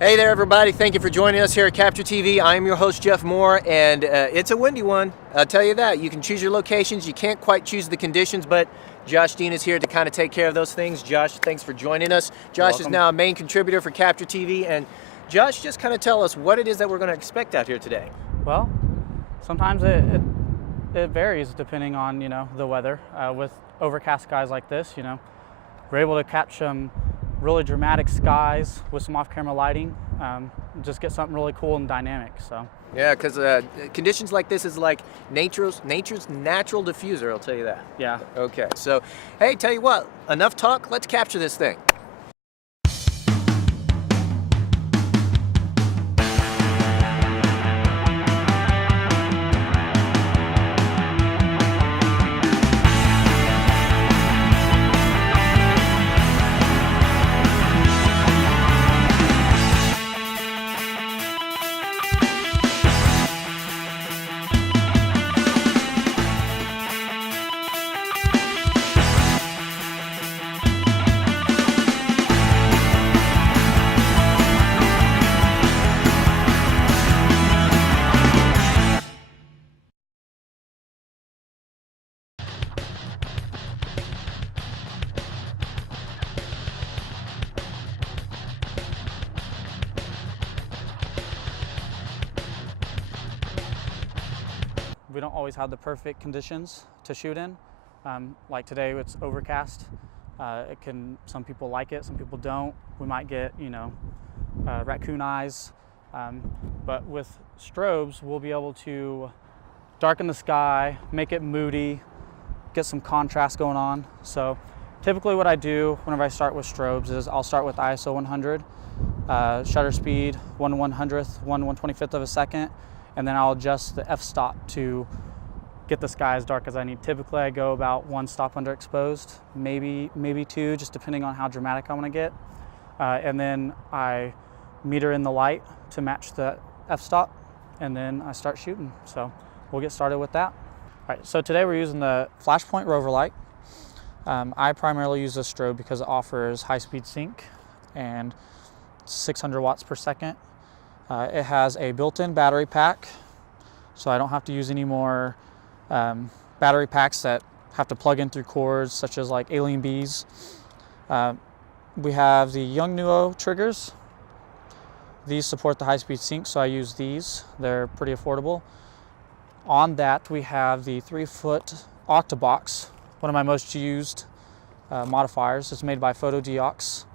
Hey there, everybody. Thank you for joining us here at Capture TV. I'm your host, Jeff Moore, and it's a windy one. I'll tell you that. You can choose your locations. You can't quite choose the conditions, but Josh Dean is here to kind of take care of those things. Josh, thanks for joining us. Josh is now a main contributor for Capture TV, and Josh, just kind of tell us what it is that we're going to expect out here today. Well, sometimes it varies depending on, the weather. With overcast skies like this, we're able to catch some really dramatic skies with some off-camera lighting. Just get something really cool and dynamic. So yeah, because conditions like this is like nature's natural diffuser, I'll tell you that. yeah. Okay, so hey, tell you what, enough talk, let's capture this thing. We don't always have the perfect conditions to shoot in. Like today, it's overcast. Some people like it, some people don't. We might get, raccoon eyes. But with strobes, we'll be able to darken the sky, make it moody, get some contrast going on. So typically what I do whenever I start with strobes is I'll start with ISO 100, shutter speed 1/100th, 1/125th of a second, and then I'll adjust the f-stop to get the sky as dark as I need. Typically I go about 1 stop underexposed, maybe 2, just depending on how dramatic I want to get. And then I meter in the light to match the f-stop, and then I start shooting. So we'll get started with that. All right, so today we're using the Flashpoint rover light. I primarily use this strobe because it offers high-speed sync and 600 watts per second. It has a built-in battery pack, so I don't have to use any more battery packs that have to plug in through cords, such as like Alien Bees. We have the Yongnuo triggers. These support the high-speed sync, so I use these. They're pretty affordable. On that, we have the 3-foot Octabox, one of my most used modifiers. It's made by PhotoDiox.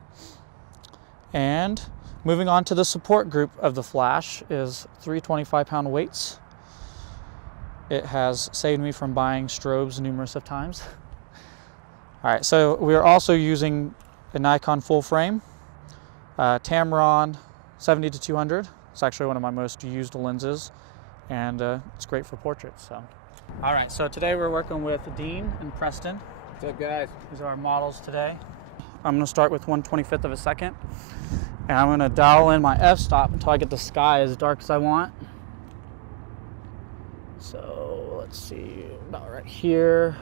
And moving on to the support group of the Flash is 3 25-pound weights. It has saved me from buying strobes numerous of times. All right, so we are also using a Nikon full frame, Tamron 70-200. It's actually one of my most used lenses, and it's great for portraits. So, all right, so today we're working with Dean and Preston. What's up, guys? These are our models today. I'm gonna start with 1/25th of a second, and I'm gonna dial in my f-stop until I get the sky as dark as I want. So let's see, about right here.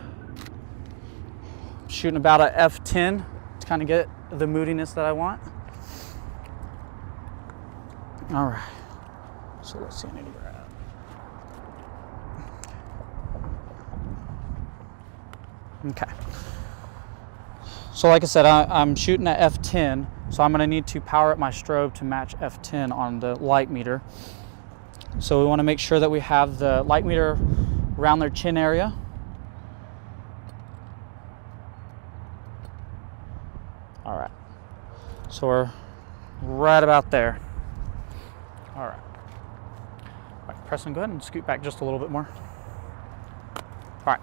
I'm shooting about a f10 to kind of get the moodiness that I want. All right, so let's see, I need to grab. Okay. So like I said, I'm shooting at f10, so I'm gonna need to power up my strobe to match f10 on the light meter. So we wanna make sure that we have the light meter around their chin area. All right, so we're right about there. All right, Preston, go ahead and scoot back just a little bit more. All right,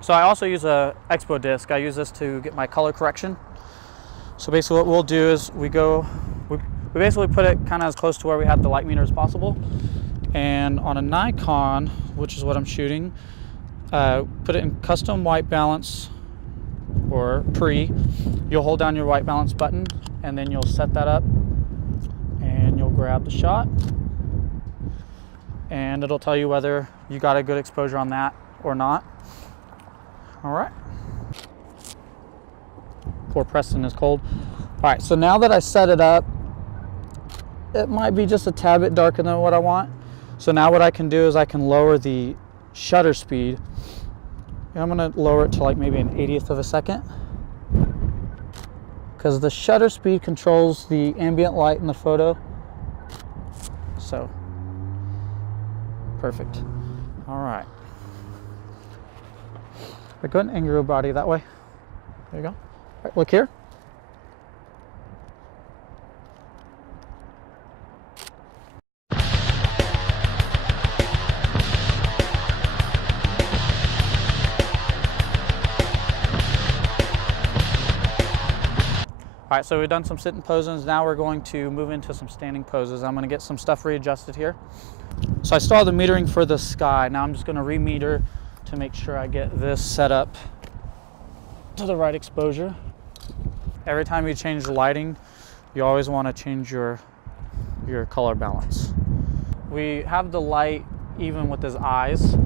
so I also use a Expo disc. I use this to get my color correction. So basically what we'll do is we basically put it kind of as close to where we have the light meter as possible. And on a Nikon, which is what I'm shooting, put it in custom white balance or pre. You'll hold down your white balance button, and then you'll set that up, and you'll grab the shot, and it'll tell you whether you got a good exposure on that or not. All right. Poor Preston is cold. All right, so now that I set it up, it might be just a tad bit darker than what I want. So now what I can do is I can lower the shutter speed. And I'm gonna lower it to like maybe an 1/80th of a second, because the shutter speed controls the ambient light in the photo. So, perfect. All right. Go ahead and angle your body that way. There you go. All right, look here. All right, so we've done some sitting poses. Now we're going to move into some standing poses. I'm gonna get some stuff readjusted here. So I still have the metering for the sky. Now I'm just gonna re-meter to make sure I get this set up to the right exposure. Every time you change the lighting, you always wanna change your color balance. We have the light even with his eyes.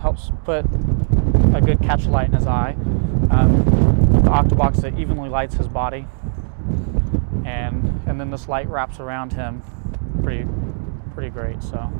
Helps put a good catch light in his eye. The octobox that evenly lights his body, and then this light wraps around him pretty great. So